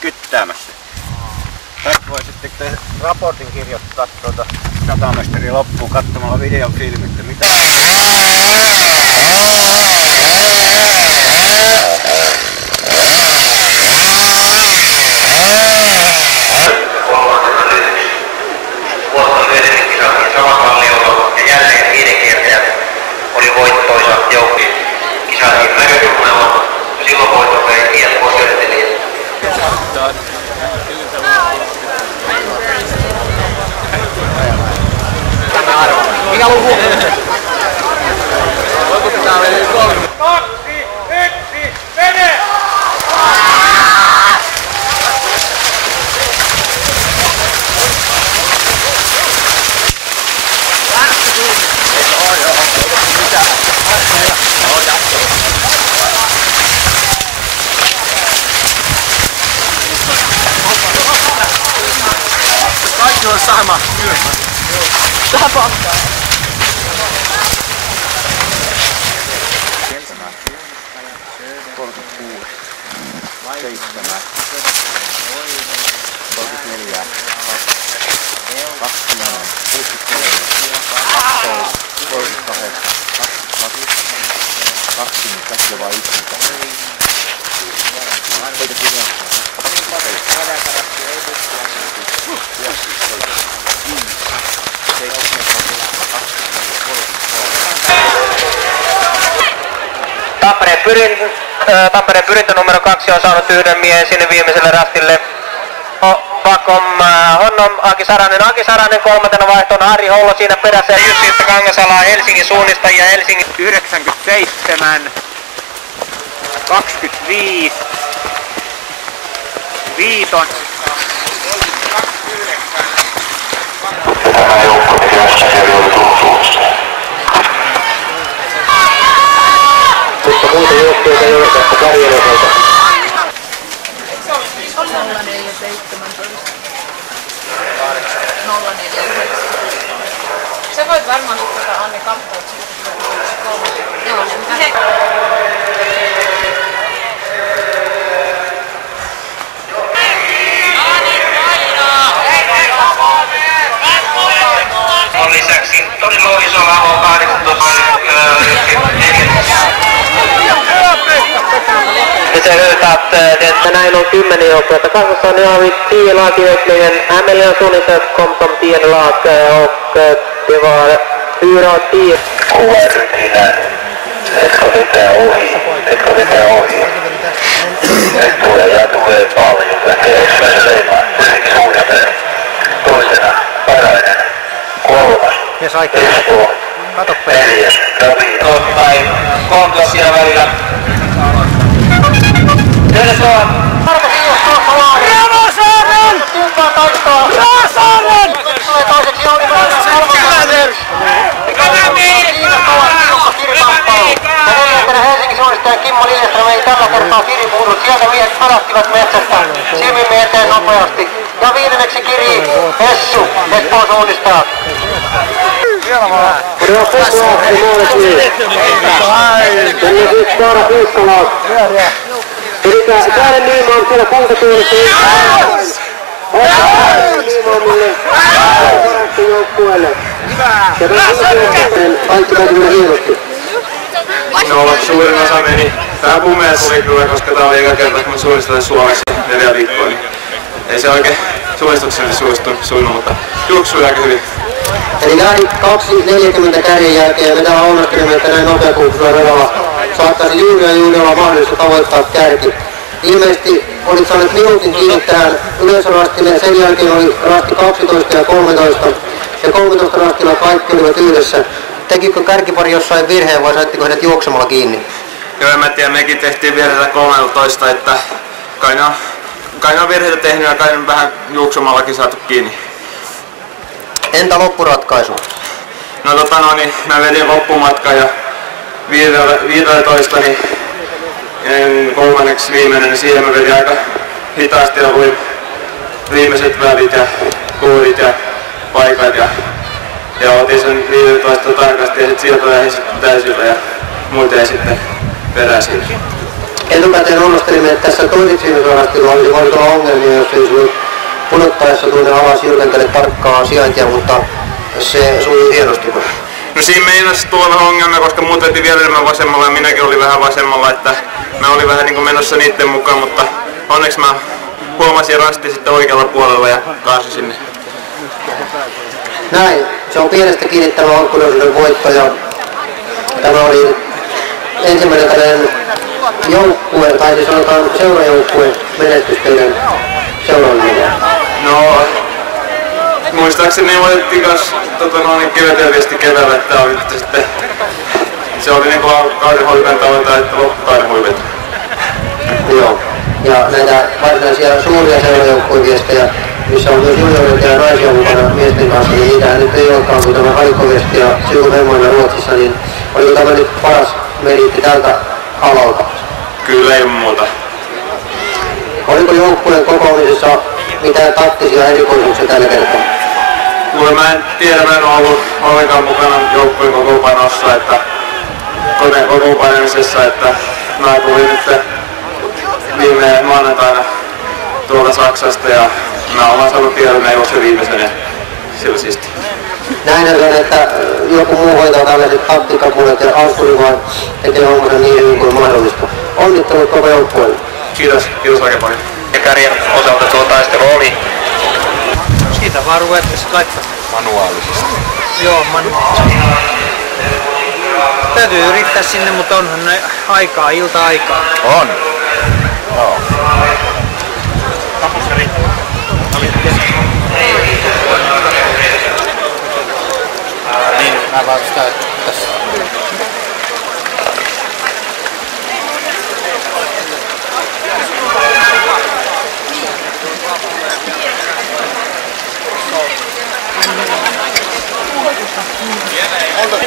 Kyttäämässä. Tästä voi sitten raportin kirjoittaa satamestari loppuun katsomalla videon filmistä. Mitä? Jälleen viidenkiertäjät oli voittoisa joukki kisasin näkökulmalla. Silloin voitto vei IFK-syöttelijät. Mikä luku? Voiko pitää mennä 3? 2, 1, mene! Kaikki on sama kylmä. Sama. 36, 7, 34, 20, 63, 38, 20, tässä vaan yksintä. Tampereen pyrintö numero 2 on saanut yhden miehen sinne viimeiselle rastille. Bakom Honnom Aki Saranen kolmantena vaihtona, Harri Hollo siinä perässä ja Jussi Kangasala Helsingin suunnistajia Helsingin 97, 25, Viiton. Tämä joukko tilastoseria oli Turkuussa. Mutta muita joukkoja ei ole tästä Karjan osalta. 047. 049. Sä voit varmaan Anni katsoa, että se on 3. Joo, lisäksi Toni Lohisola on 18. Se höytää, että näin on 10 joukkuetta. Kanssa on jag vid 10 lag i öppningen. Hämeenlinna Suunnistajat kom som 10 lag och det var 4 av 10. Kuvarytinä. Etkä vetää ohi. Nyt tulee paljon väkeä. Ensimmäisen leimaan. Suunnistajat. Toisena Parainen. 3. Ja saikin. Kato perässä. 4. Ravi. Ottaen konto siellä välillä. Tervetuloa! Ravosaaren! Kumpaa taittaa? Ravosaaren! Tulee toiseksi Jouni Välikäinen! Ja neljäntenä Helsingin suunnistaja Kimmo Lilleström ei tällä kertaa Kiri puhunut. Sieltä miehet parattivat metsästä silmimme eteen nopeasti. Ja viidenneksi Kiri Hessu, Espoon suunnistaa. Det var 5 år i målet nu. Men det gick bara Fiskalag. Eli Saaren Nyman siellä kultatuolissa. Nymanille. Parasti joukkueelle. Ja sitten kaikki täytyy hienosti. No, suurin osa meni. Tää mun mielestä oli kyllä, koska tää oli eka kerta, kun mä suunnistelin Suomessa 4 viikkoa, niin ei se oikein suunnistuksellisesti sujunut, mutta juoksui aika hyvin. Eli näin 2.40 kärjen jälkeen vetää onnistunut, että näin nopeakuuksella vedalla saattaisi juuri olla mahdollista tavoittaa kärki. Ilmeisesti olit saaneet minuutin kiinni tähän yleisörastille ja sen jälkeen oli rasti 12 ja 13. Ja 13 rastilla kaikki olivat yhdessä. Tekikö kärkipari jossain virheen vai saitteko heidät juoksemalla kiinni? Joo, en mä tiedä, mekin tehtiin virheitä 13, että kai ne on virheitä tehnyt ja kai ne vähän juoksumallakin saatu kiinni. Entä loppuratkaisu? No niin mä vedin loppumatkan ja 15 niin kolmanneksi viimeinen, niin siihen mä vedin aika hitaasti ja luin viimeiset välit ja koodit ja paikat ja otin sen 15 tarkasti ja sit sieltä jäi sitten täysillä ja muuten ei sitten peräsin. Etukäteen onnostelimme, että tässä toiseksi viimeisorastilla olisi voinut olla ongelmia, jos ei sujut pudottaessa tuonne alas jyrkentele tarkkaa sijaintia, mutta se sujui hienosti. No siinä meinasi tulla vähän ongelmia, koska muut veti vielä enemmän vasemmalla ja minäkin olin vähän vasemmalla, että mä olin vähän niin kuin menossa niitten mukaan, mutta onneksi mä huomasin rasti sitten oikealla puolella ja kaasin sinne. Näin, se on pienestä kiinni tämä Olkkunen voitto ja tämä oli ensimmäinen tällainen joukkueen, tai siis sanotaan seurajoukkueen menestys teidän seuraaminen. No, muistaakseni voitettiin kans kevetelviesti keväällä, että oli sitten se oli niinku kauden huipen tavoite, että loppukauden huipet. Joo, ja näitä varsinaisia suuria seurajoukkueen viestejä, missä on myös junioreita ja naisia mukana miesten kanssa, niin niitä nyt ei olekaan kuin tämä Haikko-viesti ja Sylvemmoina Ruotsissa, niin oliko tämä nyt paras meriitti tältä alalta? Kyllä ilman muuta. Oliko joukkueen kokoamisessa mitään taktisia erikoisuuksia tällä kertaa? Mä en tiedä, mä en ole ollut ollenkaan mukana joukkueen kokoonpanossa, että kokoonpanemisessa, että mä tulin nyt viime maanantaina tuolta Saksasta ja mä oon saanut tiedon, ei ole se viimeisen ja sillä siisti. Näin on, että joku muu hoitaa tällaiset taktikapuolet ja Ankkuri vaan tekee hommansa niin hyvin kuin mahdollista. Onnittelut koko joukkueelle. Kiitos oikein paljon. Ja kärjen osalta tuo taistelu oli Siitä vaan ruvettiin laittaa. manuaalisesti. Joo, manuaalisesti. Täytyy yrittää sinne, mutta onhan ne aikaa, ilta-aikaa. On. Joo. Niin, mä vaan sitä tässä.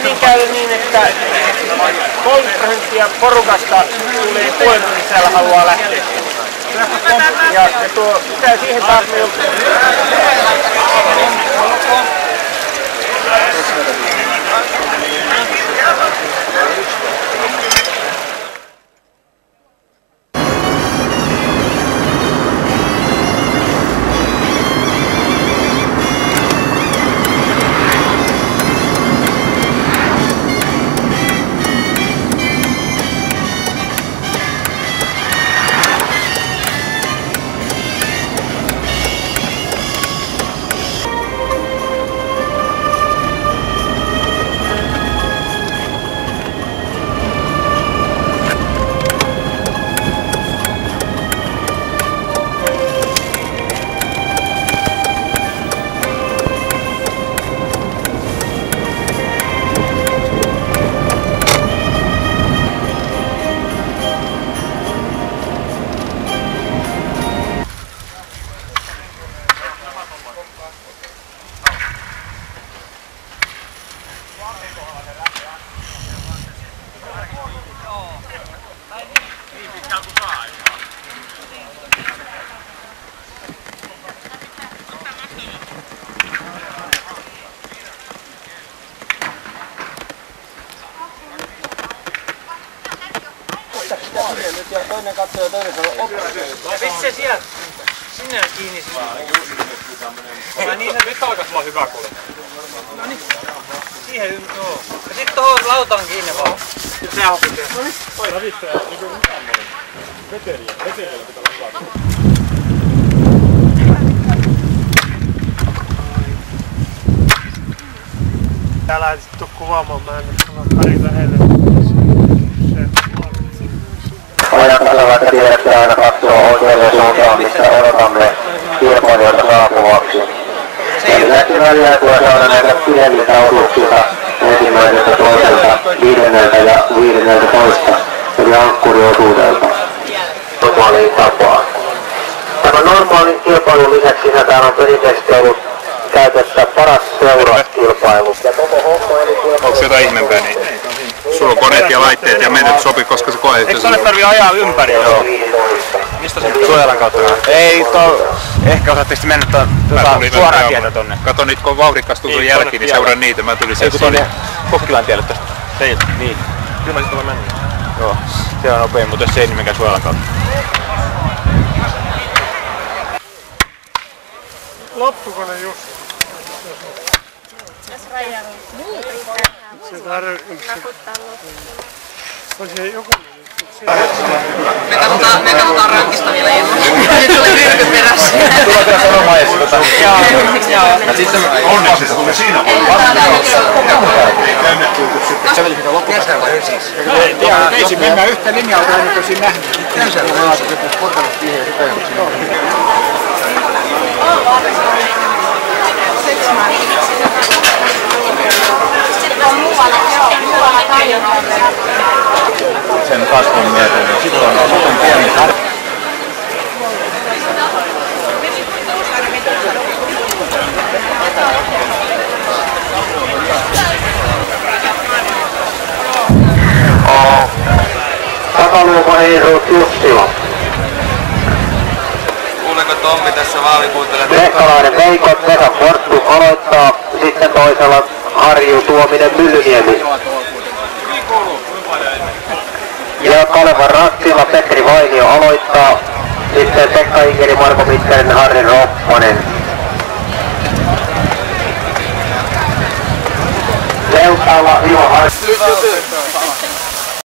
Niin käy niin, että 30% porukasta tulee puolen tunnin sisällä haluaa lähteä. Ja tuo pitää siihen taas meillä. Vitsi se sieltä. Sinne on kiinni sinne. Nyt alkas olla hyvä kuule. No niin. Siihen joo. Ja sit tohon lautaan kiinni vaan. Se on pitää. No niin. Ravissa ja niinku veteliä. Veteliä pitää olla hyvä. Täällä ei sit tuu kuvaamaan, mä en ole pari lähelle. Ajan tasalla tiedätte aina katsoa oikealle suuntaan, missä odotamme kilpailijoita saapuvaksi. Lisäksi väliaikoja saada näitä pidemmiltä osuuksilta ensimmäiseltä, toiselta, 5. ja 15. eli ankkuriosuudelta. Normaaliin tapaan. Tämän normaalin kilpailun lisäksi täällä on perinteisesti ollut käytössä paras seura-kilpailu. Ja koko homma eli Onko jotain ihmeempää niin? Sulla on koneet ja laitteet ja menet sopi, koska se koe. Eikö tonne tarvii ajaa ympäri? Joo. Mistä se Suojalan kautta? Ei, ehkä osaatteko mennä suoraan tietä tonne? Kato nyt kun vauhdikkaas tullut jälki, niin seuraa niitä. Mä tulin sen tonne Kokkilan tielle tästä. Teiltä? Niin. Kyllä mä sit voi mennä. Joo. Se on nopein, mutta se ei niin mikään Suojalan kautta. Loppuko ne just? Se on se joku. Me katsotaan rankista vielä ilman. Nyt tulee hyrky perässä. Tulee vielä sanomaan edes tota. Joo. Ja sitten on vasissa, kun me siinä on. Käveli sitä loppuun. Ei mennään yhtä linjaa, niin kuin siinä nähnyt. Sen kasvun myötä, niin sitten on pieni. Takaluoma Eero Jussila. Kuuleeko Tommi tässä vaalikuuntelee? Vehkalainen Veikot, Vesa Forttu aloittaa. Sitten toisella Harju Tuominen Myllyniemi. Ja Kalevan Rassila, Petri Vainio aloittaa. Sitten Pekka Inkeri, Marko Mikkelin, Harri Ropponen. Leutalla Juha Harri.